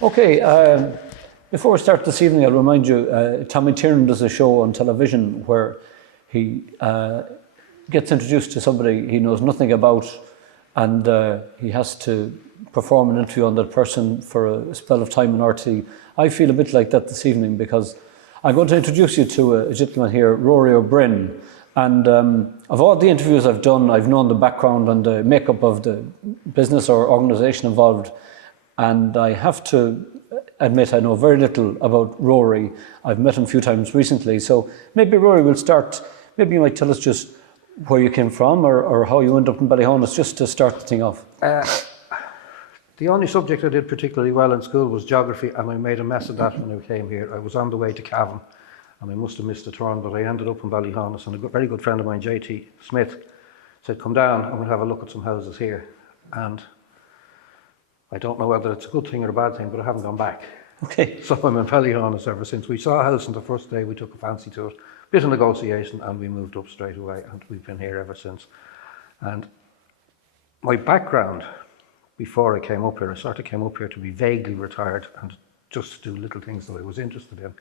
Okay, before we start this evening, I'll remind you, Tommy Tiernan does a show on television where he gets introduced to somebody he knows nothing about, and he has to perform an interview on that person for a spell of time in RT. I feel a bit like that this evening because I'm going to introduce you to a gentleman here, Rory O'Brien. And of all the interviews I've done, I've known the background and the makeup of the business or organisation involved. And I have to admit I know very little about Rory. I've met him a few times recently. So maybe Rory will start, maybe you might tell us just where you came from or how you ended up in Ballyhaunis, just to start the thing off. The only subject I did particularly well in school was geography, and I made a mess of that when I came here. I was on the way to Cavan, and I must have missed a turn, but I ended up in Ballyhaunis, and a very good friend of mine, JT Smith, said, come down and we'll have a look at some houses here. And I don't know whether it's a good thing or a bad thing, but I haven't gone back. Okay. So I'm in Ballyhaunis ever since. We saw a house on the first day, we took a fancy to it, bit of negotiation, and we moved up straight away, and we've been here ever since. And my background before I came up here, I sort of came up here to be vaguely retired and just to do little things that I was interested in.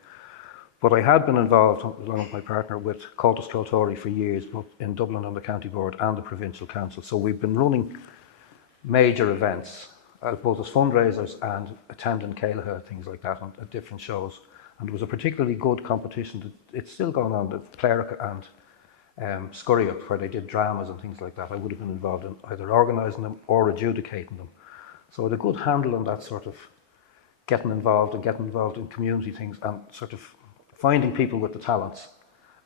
But I had been involved, along with my partner, with Cultus Cultori for years, both in Dublin on the County Board and the Provincial Council. So we've been running major events, both as fundraisers and attending Céileatha, things like that, at different shows. And it was a particularly good competition. It's still going on, the Cleric and Scurriup, where they did dramas and things like that. I would have been involved in either organising them or adjudicating them. So I had a good handle on that sort of getting involved in community things and sort of finding people with the talents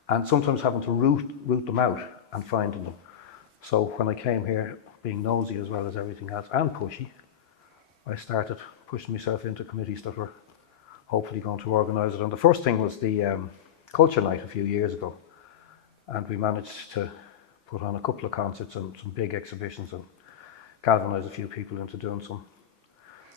and sometimes having to root them out and finding them. So when I came here, being nosy as well as everything else and pushy, I started pushing myself into committees that were hopefully going to organise it. And the first thing was the Culture Night a few years ago. And we managed to put on a couple of concerts and some big exhibitions and galvanise a few people into doing some.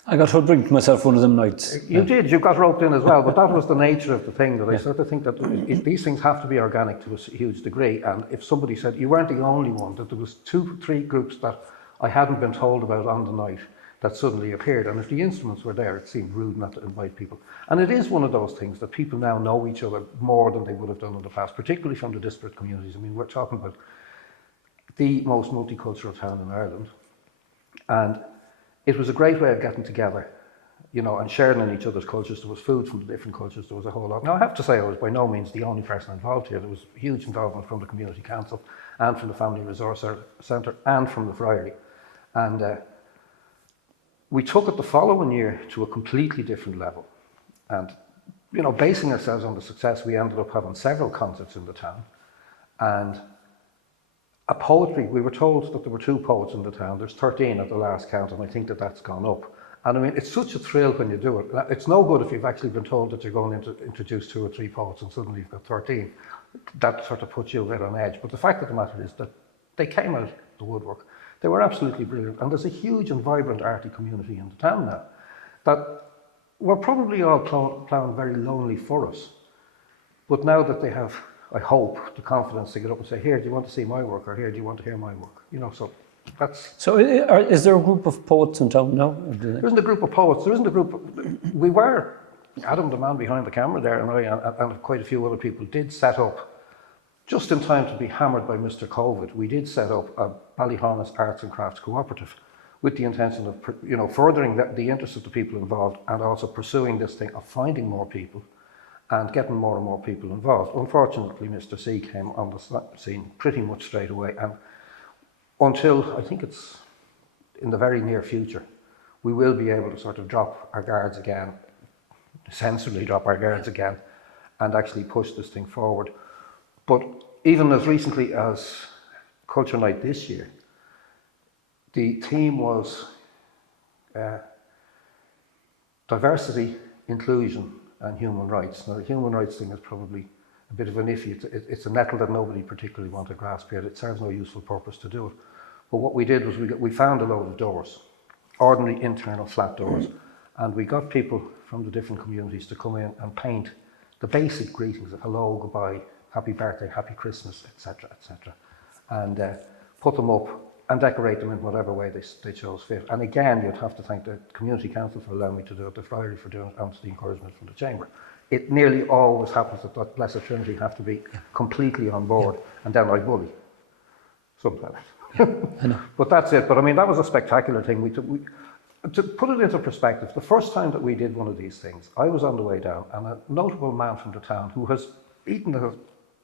I got hoodwinked myself one of them nights. You did, you got roped in as well, but that was the nature of the thing, that I sort of think that these things have to be organic to a huge degree. And if somebody said, you weren't the only one, that there was 2-3 groups that I hadn't been told about on the night that suddenly appeared. And if the instruments were there, it seemed rude not to invite people. And it is one of those things that people now know each other more than they would have done in the past, particularly from the disparate communities. I mean, we're talking about the most multicultural town in Ireland. And it was a great way of getting together, you know, and sharing in each other's cultures. There was food from the different cultures, there was a whole lot. Now, I have to say, I was by no means the only person involved here. There was huge involvement from the Community Council and from the Family Resource Centre and from the Friary. And we took it the following year to a completely different level. And, you know, basing ourselves on the success, we ended up having several concerts in the town. And a poetry, we were told that there were 2 poets in the town. There's 13 at the last count, and I think that that's gone up. And I mean, it's such a thrill when you do it. It's no good if you've actually been told that you're going to introduce 2 or 3 poets and suddenly you've got 13. That sort of puts you a bit on edge. But the fact of the matter is that they came out of the woodwork. They were absolutely brilliant. And there's a huge and vibrant arty community in the town now that were probably all plowing very lonely for us. But now that they have, I hope, the confidence to get up and say, here, do you want to see my work? Or here, do you want to hear my work? You know, so that's... So is there a group of poets in town now? There isn't a group of poets. There isn't a group... We were, Adam, the man behind the camera there, and I and quite a few other people did set up, just in time to be hammered by Mr. COVID, we did set up a Ballyhaunis Arts and Crafts Cooperative with the intention of, you know, furthering the interests of the people involved and also pursuing this thing of finding more people and getting more and more people involved. Unfortunately, Mr. C came on the scene pretty much straight away, and until, I think it's in the very near future, we will be able to sort of drop our guards again, sensibly drop our guards again, and actually push this thing forward. But even as recently as Culture Night this year, the theme was diversity, inclusion, and human rights. Now, the human rights thing is probably a bit of an iffy. It's a nettle that nobody particularly wanted to grasp here. It serves no useful purpose to do it. But what we did was we found a load of doors, ordinary internal flat doors, and we got people from the different communities to come in and paint the basic greetings of hello, goodbye, happy birthday, happy Christmas, etc., etc., and put them up and decorate them in whatever way they chose fit. And again, you'd have to thank the Community Council for allowing me to do it, the Friary for doing it, and the encouragement from the Chamber. It nearly always happens that Blessed Trinity have to be completely on board, and then I bully sometimes. I know. But that's it. But I mean, that was a spectacular thing. To put it into perspective, the first time that we did one of these things, I was on the way down, and a notable man from the town who has eaten a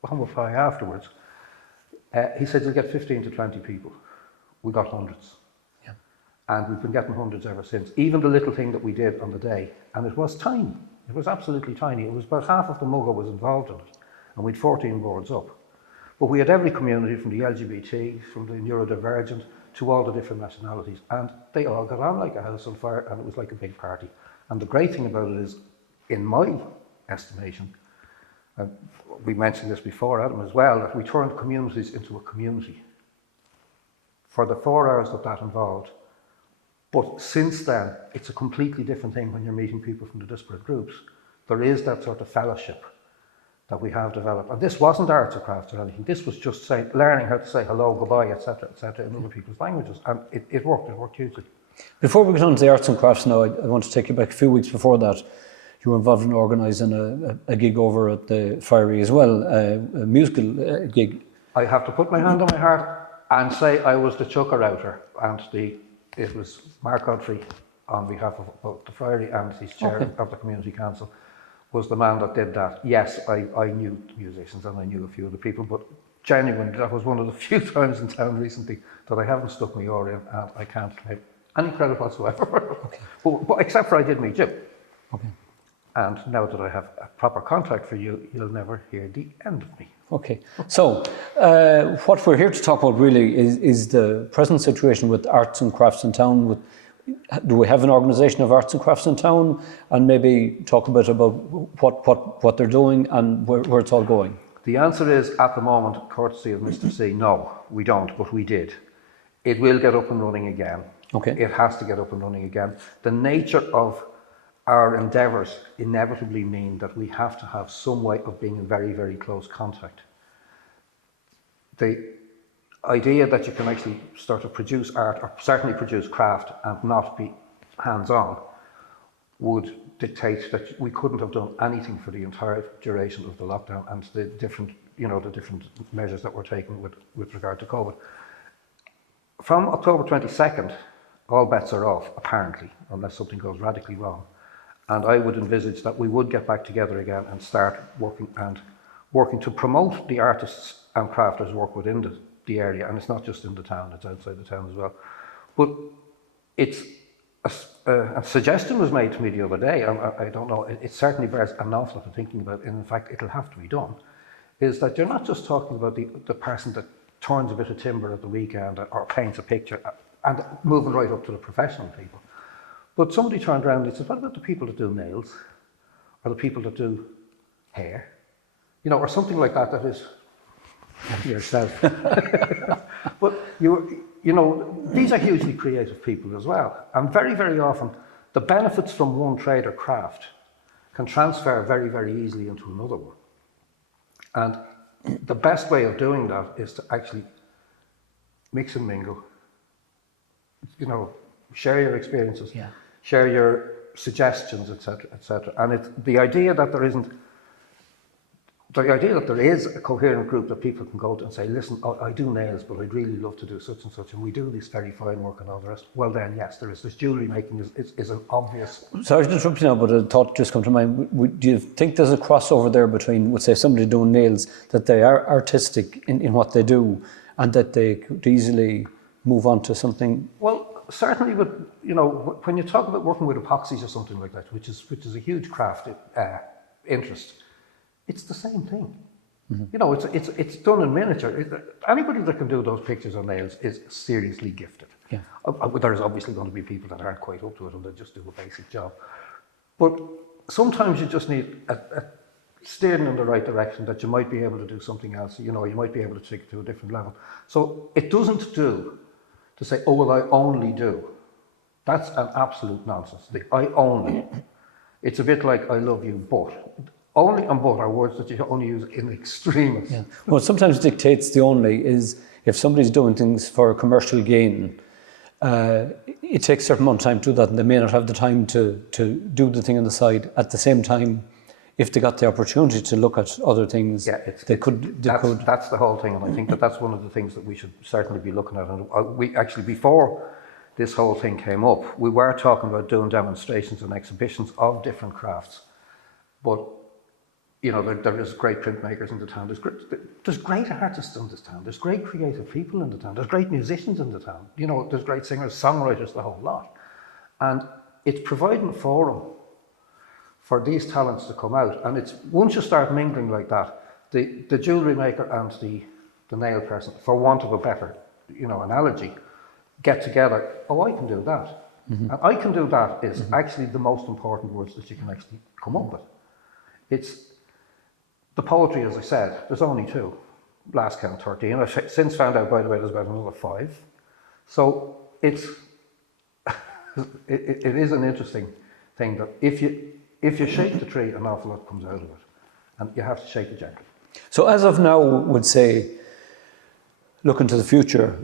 humble pie afterwards, he said, you'll get 15 to 20 people. We got hundreds. Yeah. And we've been getting hundreds ever since. Even the little thing that we did on the day, and it was tiny. It was absolutely tiny. It was about half of the Mugger was involved in it, and we'd 14 boards up. But we had every community, from the LGBT, from the neurodivergent, to all the different nationalities, and they all got on like a house on fire, and it was like a big party. And the great thing about it is, in my estimation, and we mentioned this before, Adam, as well, that we turned communities into a community for the 4 hours that involved. But since then, it's a completely different thing when you're meeting people from the disparate groups. There is that sort of fellowship that we have developed. And this wasn't arts or crafts or anything. This was just learning how to say hello, goodbye, etc., in other people's languages. And it worked hugely. Before we get on to the arts and crafts now, I want to take you back a few weeks before that. You were involved in organising a gig over at the Friary as well, a musical gig. I have to put my hand on my heart and say I was the chucker-outer, and it was Mark Godfrey, on behalf of both the Friary and his chair of the Community Council, was the man that did that. Yes, I knew musicians and I knew a few of the people, but genuinely, that was one of the few times in town recently that I haven't stuck my oar in, and I can't claim any credit whatsoever. Okay. But except for I did meet you. Okay. And now that I have a proper contract for you, you'll never hear the end of me. Okay. So, what we're here to talk about really is the present situation with arts and crafts in town. Do we have an organisation of arts and crafts in town? And maybe talk a bit about what they're doing and where it's all going. The answer is, at the moment, courtesy of Mr. C, no, we don't, but we did. It will get up and running again. Okay. It has to get up and running again. The nature of our endeavours inevitably mean that we have to have some way of being in very, very close contact. The idea that you can actually start to produce art, or certainly produce craft, and not be hands-on, would dictate that we couldn't have done anything for the entire duration of the lockdown and the different measures that were taken with regard to COVID. From October 22nd, all bets are off, apparently, unless something goes radically wrong. And I would envisage that we would get back together again and start working to promote the artists and crafters' work within the area. And it's not just in the town, it's outside the town as well. But it's a suggestion was made to me the other day, I don't know, it certainly bears an awful lot of thinking about, and in fact it'll have to be done, is that you're not just talking about the person that turns a bit of timber at the weekend or paints a picture, and moving right up to the professional people. But somebody turned around and said, what about the people that do nails? Or the people that do hair? Or something like that is yourself. But these are hugely creative people as well. And very, very often, the benefits from one trade or craft can transfer very, very easily into another one. And the best way of doing that is to actually mix and mingle. Share your experiences, share your suggestions, etc., etc. And the idea that there is a coherent group that people can go to and say, listen, I do nails, but I'd really love to do such and such, and we do this very fine work and all the rest. Well then, yes, there is. This jewellery making is an obvious... Sorry to interrupt you now, but a thought just come to mind. Do you think there's a crossover there between, let's say, somebody doing nails, that they are artistic in what they do, and that they could easily move on to something? Well, certainly, when you talk about working with epoxies or something like that, which is a huge craft interest, it's the same thing. Mm-hmm. It's done in miniature. Anybody that can do those pictures on nails is seriously gifted. Yeah. There's obviously going to be people that aren't quite up to it and they just do a basic job. But sometimes you just need a steering in the right direction, that you might be able to do something else. You might be able to take it to a different level. So it doesn't do to say, oh, well, I only do. That's an absolute nonsense. I only. It's a bit like I love you, but Only and but are words that you only use in extremis. Yeah. What sometimes dictates the only is if somebody's doing things for commercial gain, it takes a certain amount of time to do that, and they may not have the time to do the thing on the side. At the same time, if they got the opportunity to look at other things, they could. That's the whole thing, and I think that's one of the things that we should certainly be looking at. And we actually, before this whole thing came up, we were talking about doing demonstrations and exhibitions of different crafts, but you know, there is great printmakers in the town. There's great artists in this town. There's great creative people in the town. There's great musicians in the town. You know, there's great singers, songwriters, the whole lot. And it's providing a forum for these talents to come out. And it's once you start mingling like that, the jewellery maker and the nail person, for want of a better, you know, analogy, get together. Oh, I can do that. Mm-hmm. And I can do that is actually the most important words that you can actually come up with. It's the poetry, as I said, there's only 2. Last count 13. I've since found out, by the way, there's about another 5. So it's it is an interesting thing that if you shake the tree, an awful lot comes out of it, and you have to shake it gently. So as of now, would say, looking to the future,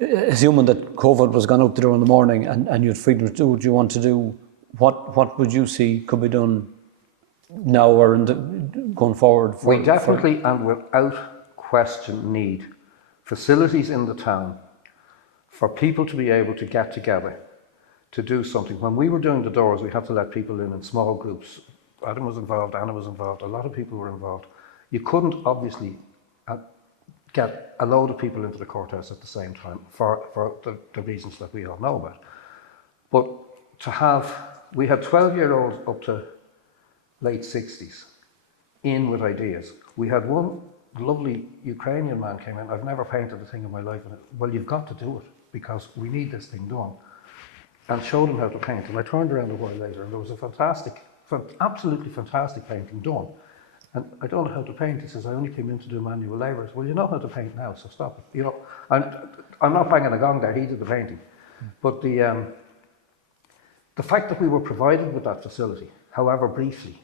assuming that COVID was gone out the door in the morning and you had freedom to do what you want to do, what would you see could be done now or going forward? We definitely and without question need facilities in the town for people to be able to get together to do something. When we were doing the doors, we had to let people in small groups. Adam was involved, Anna was involved, a lot of people were involved. You couldn't obviously get a load of people into the courthouse at the same time for the reasons that we all know about. But we had 12-year-olds up to late 60s in with ideas. We had one lovely Ukrainian man came in. I've never painted a thing in my life. Well, you've got to do it because we need this thing done. And showed him how to paint. And I turned around a while later and there was a absolutely fantastic painting done. And I don't know how to paint. He says, I only came in to do manual labour. Well, you know how to paint now, so stop it. You know, I'm not banging a gong there. He did the painting. But the fact that we were provided with that facility, however briefly,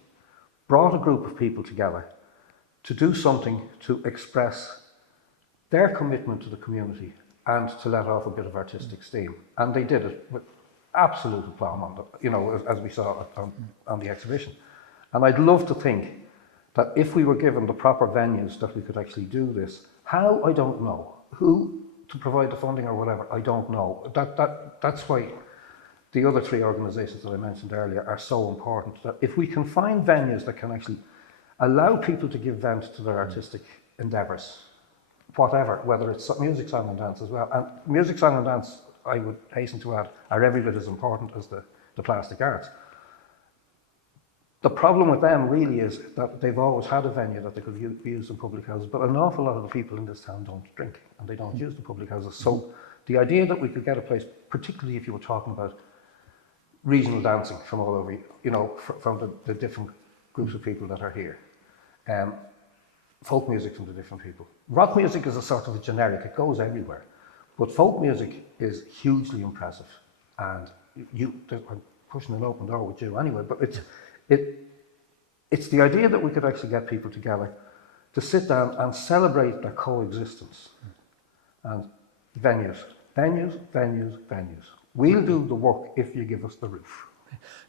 brought a group of people together to do something to express their commitment to the community and to let off a bit of artistic steam. And they did it with absolute aplomb, as we saw on the exhibition. And I'd love to think that if we were given the proper venues that we could actually do this. How, I don't know. Who to provide the funding or whatever, I don't know. That's why the other 3 organisations that I mentioned earlier are so important, that if we can find venues that can actually allow people to give vent to their artistic endeavours, whatever, whether it's music, song and dance as well. And music, song and dance, I would hasten to add, are every bit as important as the plastic arts. The problem with them really is that they've always had a venue that they could be used in public houses, but an awful lot of the people in this town don't drink and they don't use the public houses. So the idea that we could get a place, particularly if you were talking about regional dancing from all over, from the different groups of people that are here, folk music from the different people. Rock music is a sort of a generic, it goes everywhere, but folk music is hugely impressive. And I'm pushing an open door with you anyway, but it's the idea that we could actually get people together to sit down and celebrate their coexistence. And venues. We'll do the work if you give us the roof.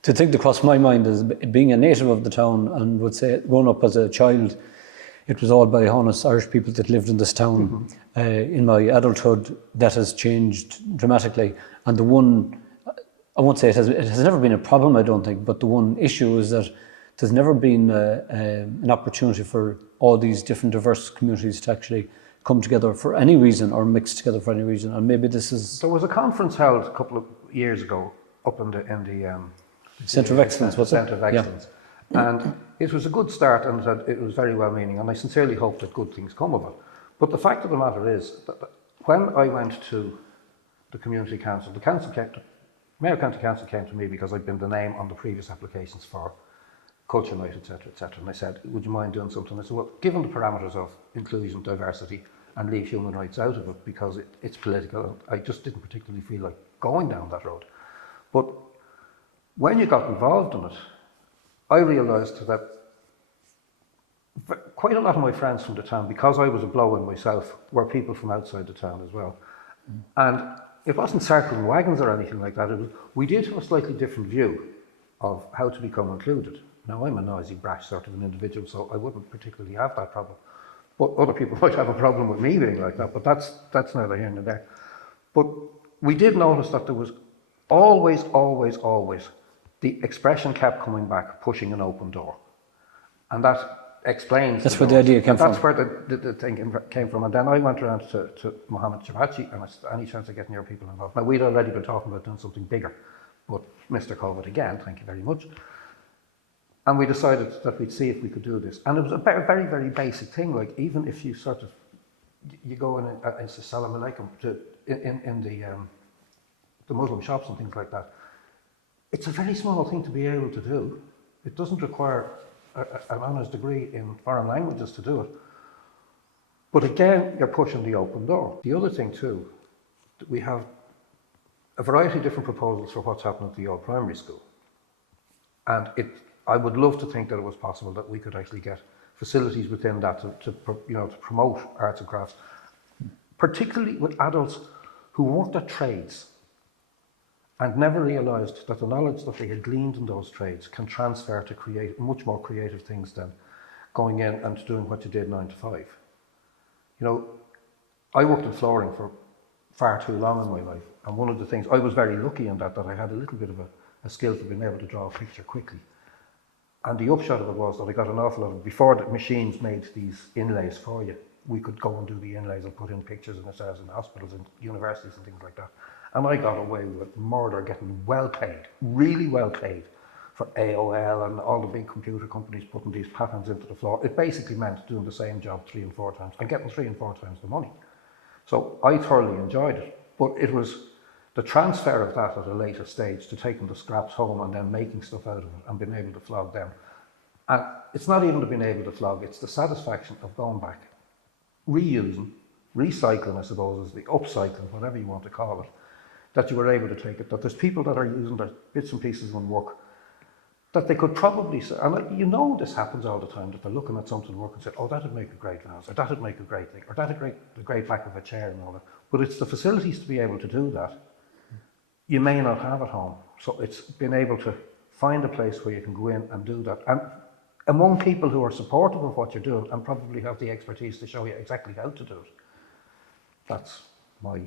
The thing that crossed my mind is being a native of the town, and would say growing up as a child, it was all Ballyhaunis Irish people that lived in this town. In my adulthood, that has changed dramatically. And the one, I won't say it has never been a problem, I don't think, but the one issue is that there's never been an opportunity for all these different diverse communities to actually come together for any reason or mix together for any reason. And maybe this is... There was a conference held a couple of years ago up in the Centre of Excellence, was it? Centre of Excellence. Yeah. And it was a good start and it was very well meaning, and I sincerely hope that good things come of it. But the fact of the matter is that when I went to the community council, Mayo County Council came to me because I'd been the name on the previous applications for Culture Night, etc. And they said, would you mind doing something? I said, well, given the parameters of inclusion, diversity, and leave human rights out of it because it's political, I just didn't particularly feel like going down that road. But when you got involved in it, I realised that quite a lot of my friends from the town, because I was a blow-in myself, were people from outside the town as well. And it wasn't circling wagons or anything like that. We did have a slightly different view of how to become included. Now, I'm a noisy, brash sort of an individual, so I wouldn't particularly have that problem. But other people might have a problem with me being like that, but that's neither here nor there. But we did notice that there was always the expression kept coming back, pushing an open door. And that explains. That's where the idea came from. That's where the thing came from. And then I went around to Mohammed Shabachi and I said, any chance of getting your people involved? Now, we'd already been talking about doing something bigger, but Mr. COVID again, thank you very much. And we decided that we'd see if we could do this. And it was a very, very, very basic thing. Like, even if you sort of, you go in and say, Salam Alaikum, in the Muslim shops and things like that, it's a very small thing to be able to do. It doesn't require an honours degree in foreign languages to do it. But again, you're pushing the open door. The other thing too, we have a variety of different proposals for what's happening at the old primary school. And I would love to think that it was possible that we could actually get facilities within that to promote arts and crafts, particularly with adults who worked at trades and never realised that the knowledge that they had gleaned in those trades can transfer to create much more creative things than going in and doing what you did 9 to 5. You know, I worked in flooring for far too long in my life, and one of the things, I was very lucky in that I had a little bit of a skill for being able to draw a picture quickly. And the upshot of it was that I got an awful lot of, before the machines made these inlays for you, we could go and do the inlays and put in pictures in ourselves in hospitals and universities and things like that. And I got away with murder, getting well paid, really well paid, for AOL and all the big computer companies putting these patterns into the floor. It basically meant doing the same job 3 and 4 times and getting 3 and 4 times the money. So I thoroughly enjoyed it, but it was the transfer of that at a later stage to taking the scraps home and then making stuff out of it and being able to flog them. And it's not even to being able to flog, it's the satisfaction of going back, reusing, recycling, I suppose, is the upcycling, whatever you want to call it, that you were able to take it, that there's people that are using their bits and pieces in work that they could probably say, and you know this happens all the time, that they're looking at something work and say, oh, that'd make a great vase, or that'd make a great thing, or that'd the great back of a chair and all that. But it's the facilities to be able to do that you may not have at home. So it's being able to find a place where you can go in and do that. And among people who are supportive of what you're doing and probably have the expertise to show you exactly how to do it. That's my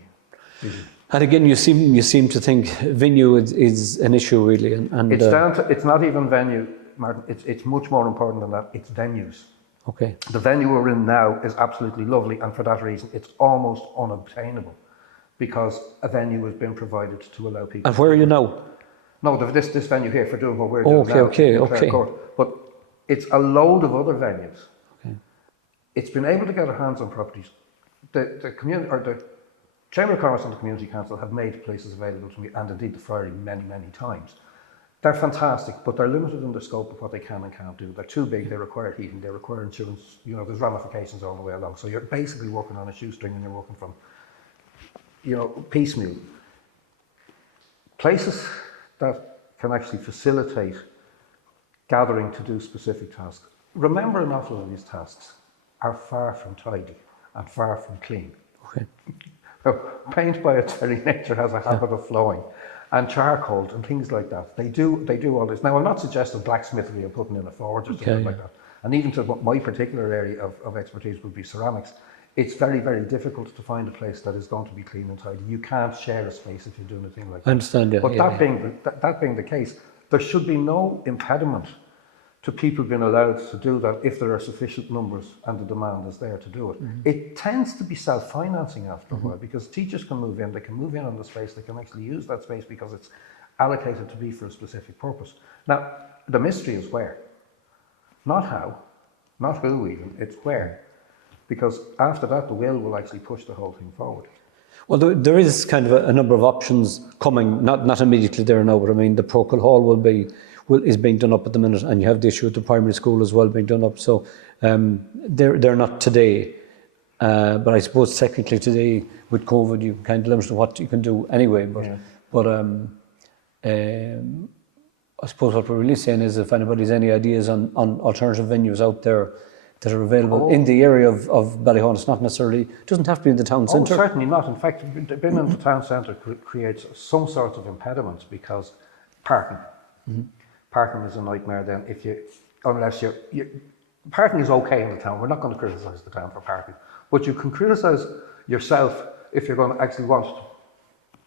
vision. And again, you seem to think venue is an issue really, and it's down to, it's not even venue, Martin. It's much more important than that. It's venues. Okay. The venue we're in now is absolutely lovely, and for that reason, it's almost unobtainable because a venue has been provided to allow people. And where are you now? No, this venue here for doing what we're doing now. Okay. Court. But it's a load of other venues. Okay. It's been able to get our hands on properties. The community, or the Chamber of Commerce and the Community Council have made places available to me, and indeed the Friary many, many times. They're fantastic, but they're limited in the scope of what they can and can't do. They're too big, they require heating, they require insurance, there's ramifications all the way along. So you're basically working on a shoestring and you're working from, piecemeal. Places that can actually facilitate gathering to do specific tasks. Remember, an awful lot of these tasks are far from tidy and far from clean. Okay. So paint by its very nature has a habit of flowing, and charcoal and things like that. They do all this. Now, I'm not suggesting blacksmithery or putting in a forge or something like that. And even to my particular area of expertise would be ceramics. It's very, very difficult to find a place that is going to be clean and tidy. You can't share a space if you're doing a thing like that. I understand, yeah. But that being the case, there should be no impediment to people being allowed to do that if there are sufficient numbers and the demand is there to do it. Mm-hmm. It tends to be self-financing after a while, because teachers can move in, they can move in on the space, they can actually use that space because it's allocated to be for a specific purpose. Now, the mystery is where. Not how, not who even, it's where. Because after that, the will actually push the whole thing forward. Well, there is kind of a number of options coming, not immediately there now, but I mean, the Procol Hall is being done up at the minute, and you have the issue at the primary school as well being done up. So they're not today, but I suppose technically today with COVID, you kind of limited what you can do anyway. But I suppose what we're really saying is if anybody's any ideas on alternative venues out there that are available in the area of Ballyhaunis, not necessarily, it doesn't have to be in the town centre. Certainly not. In fact, being in the town centre creates some sort of impediments because parking. Parking is a nightmare then unless parking is okay in the town. We're not going to criticise the town for parking. But you can criticise yourself if you're going to actually want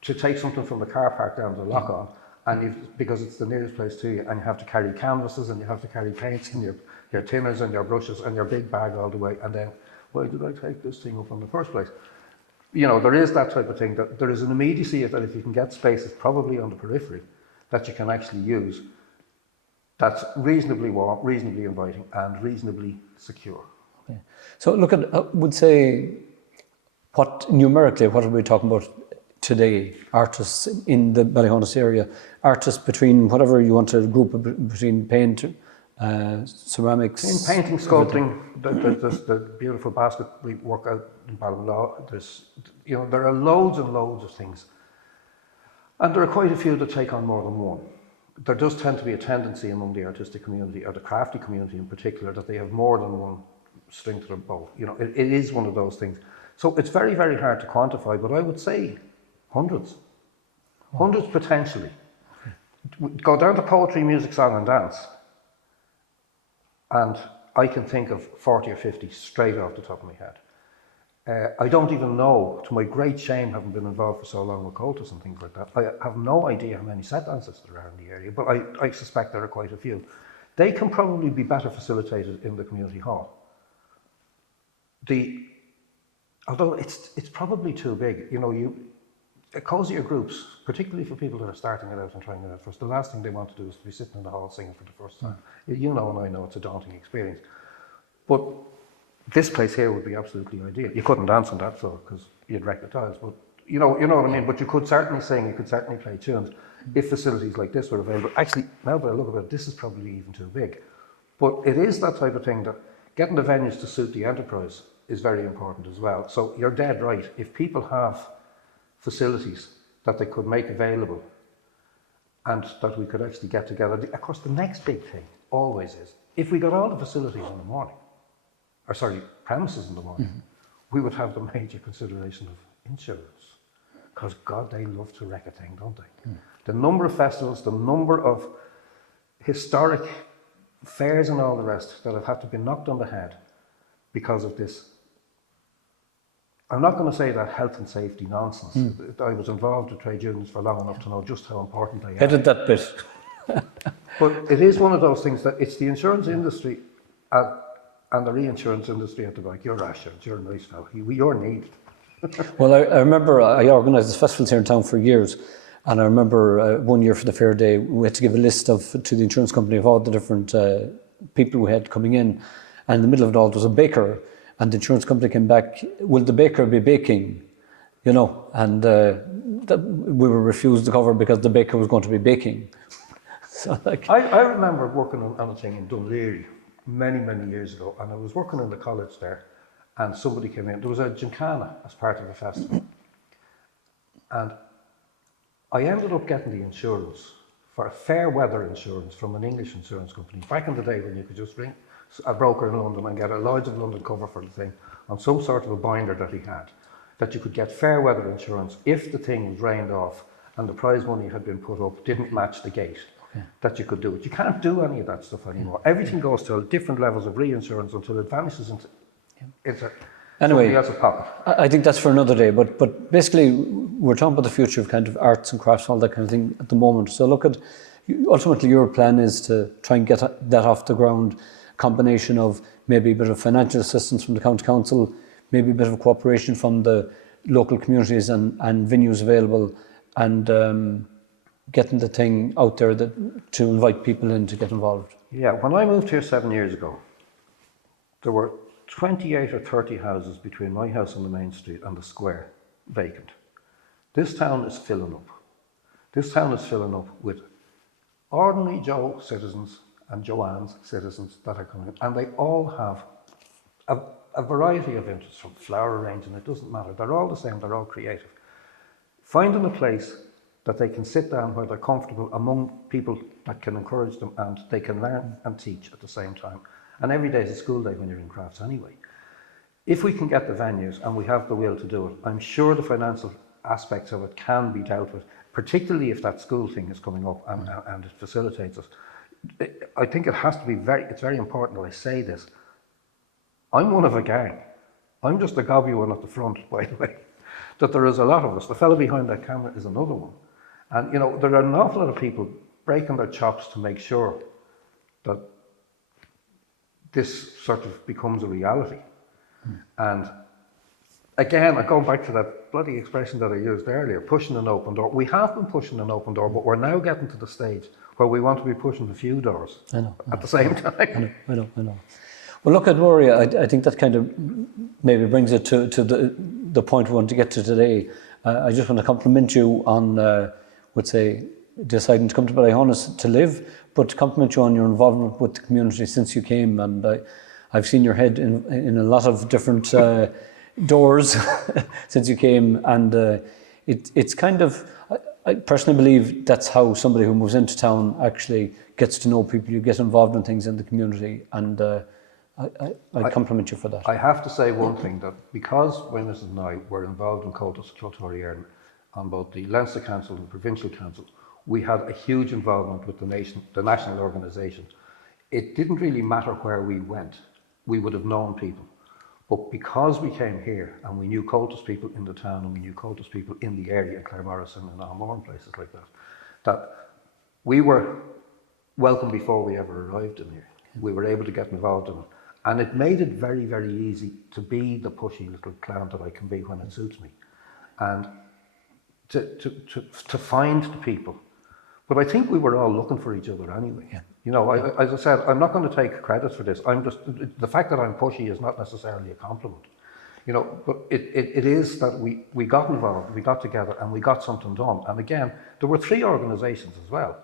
to take something from the car park down to the lock-on, and because it's the nearest place to you, and you have to carry canvases and you have to carry paints and your tinners and your brushes and your big bag all the way, and then, why did I take this thing up in the first place? You know, there is that type of thing. That there is an immediacy that if you can get spaces, probably on the periphery, that you can actually use, that's reasonably warm, reasonably inviting, and reasonably secure. Okay. So look at, I would say, numerically, what are we talking about today? Artists in the Ballyhaunis area, artists between whatever you want to group between paint, ceramics. In painting, sculpting, there's the beautiful basket we work out in Ballyhaunis. There are loads and loads of things. And there are quite a few that take on more than one. There does tend to be a tendency among the artistic community, or the crafty community in particular, that they have more than one string to their bow. It is one of those things. So it's very, very hard to quantify, but I would say hundreds. Hundreds potentially. Go down to poetry, music, song and dance, and I can think of 40 or 50 straight off the top of my head. I don't even know, to my great shame, having been involved for so long with cultists and things like that, I have no idea how many set dances there are in the area, but I suspect there are quite a few. They can probably be better facilitated in the community hall. Although it's probably too big, cozier groups, particularly for people that are starting it out and trying it out first, the last thing they want to do is to be sitting in the hall singing for the first time. You know, and I know it's a daunting experience. But this place here would be absolutely ideal. You couldn't dance on that floor because you'd wreck the tiles, but you know what I mean. But you could certainly sing, you could certainly play tunes if facilities like this were available. Actually, now that I look at it, this is probably even too big. But it is that type of thing that getting the venues to suit the enterprise is very important as well. So you're dead right. If people have facilities that they could make available and that we could actually get together. Of course, the next big thing always is, if we got all the facilities in the morning, premises in the morning, we would have the major consideration of insurance. Because God, they love to wreck a thing, don't they? The number of festivals, the number of historic fairs and all the rest that have had to be knocked on the head because of this. I'm not going to say that health and safety nonsense. I was involved with trade unions for long enough to know just how important they are. Headed that bit. But it is one of those things that it's the insurance industry and the reinsurance industry at the back. You're rash, you're a nice fellow. You're needed. Well, I remember I organised this festivals here in town for years, and I remember one year for the fair day we had to give a list to the insurance company of all the different people we had coming in, and in the middle of it all there was a baker, and the insurance company came back, will the baker be baking? And we were refused to cover because the baker was going to be baking. So I remember working on a thing in Dunleary many, many years ago, and I was working in the college there, and somebody came in. There was a gymkhana as part of the festival, and I ended up getting the insurance for a fair weather insurance from an English insurance company back in the day when you could just ring a broker in London and get a Lloyd's of London cover for the thing on some sort of a binder that he had, that you could get fair weather insurance if the thing was rained off and the prize money had been put up didn't match the gate. That you could do it. You can't do any of that stuff anymore. Everything goes to different levels of reinsurance until it vanishes into somebody else's pocket. I think that's for another day, but basically we're talking about the future of kind of arts and crafts, all that kind of thing at the moment. So ultimately your plan is to try and get that off the ground, combination of maybe a bit of financial assistance from the county council, maybe a bit of cooperation from the local communities and venues available, and getting the thing out there to invite people in to get involved. Yeah, when I moved here 7 years ago, there were 28 or 30 houses between my house on the main street and the square, vacant. This town is filling up. This town is filling up with ordinary Joe citizens and Joanne's citizens that are coming in, and they all have a variety of interests, from flower arranging, it doesn't matter. They're all the same, they're all creative. Finding a place that they can sit down where they're comfortable among people that can encourage them, and they can learn and teach at the same time. And every day is a school day when you're in crafts anyway. If we can get the venues and we have the will to do it, I'm sure the financial aspects of it can be dealt with, particularly if that school thing is coming up and it facilitates it. I think it has to be it's very important that I say this. I'm one of a gang. I'm just a gobby one at the front, by the way. That there is a lot of us. The fellow behind that camera is another one. And, you know, there are an awful lot of people breaking their chops to make sure that this sort of becomes a reality. And again, I'm going back to that bloody expression that I used earlier, pushing an open door. We have been pushing an open door, but we're now getting to the stage where we want to be pushing a few doors at the same time. I know. Well, look at Rory. I think that kind of maybe brings it to the point we want to get to today. I just want to compliment you on, would say, deciding to come to Ballyhaunis to live, but to compliment you on your involvement with the community since you came. And I've seen your head in a lot of different doors since you came, and it's kind of, I personally believe that's how somebody who moves into town actually gets to know people. You get involved in things in the community, and I compliment you for that. I have to say one thing, that because Witness and I were involved in Cultus Cultural Ireland on both the Leinster Council and the Provincial Council, we had a huge involvement with the national organisation. It didn't really matter where we went, we would have known people. But because we came here and we knew Cultus people in the town and we knew Cultus people in the area, Claremorrison and Armagh and places like that, that we were welcome before we ever arrived in here. We were able to get involved in it. And it made it very, very easy to be the pushy little clown that I can be when it suits me. And to find the people. But I think we were all looking for each other anyway. Yeah. You know, as I said, I'm not going to take credit for this. The fact that I'm pushy is not necessarily a compliment. You know, but it is that we got involved, we got together, and we got something done. And again, there were 3 organisations as well.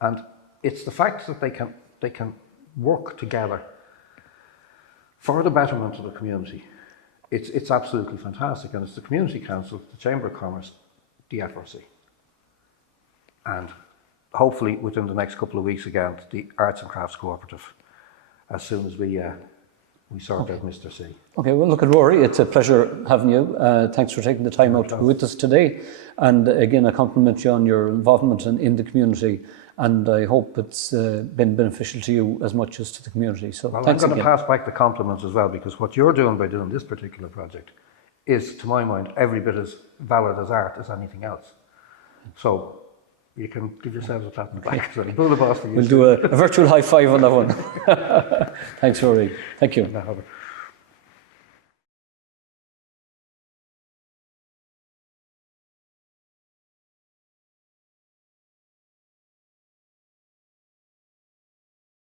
And it's the fact that they can work together for the betterment of the community. It's absolutely fantastic. And it's the Community Council, the Chamber of Commerce, the FRC. And hopefully within the next couple of weeks again, the Arts and Crafts Cooperative, as soon as we sort out Mr. C. Okay, well, look at Rory. It's a pleasure having you. Thanks for taking the time out to be with us today. And again, I compliment you on your involvement in the community. And I hope it's been beneficial to you as much as to the community. So well, thanks I'm going again. to pass back the compliments as well, because what you're doing by doing this particular project is, to my mind, every bit as valid as art as anything else. So you can give yourselves a pat on the back. We'll do a virtual high five on that one. Thanks, Rory. Thank you.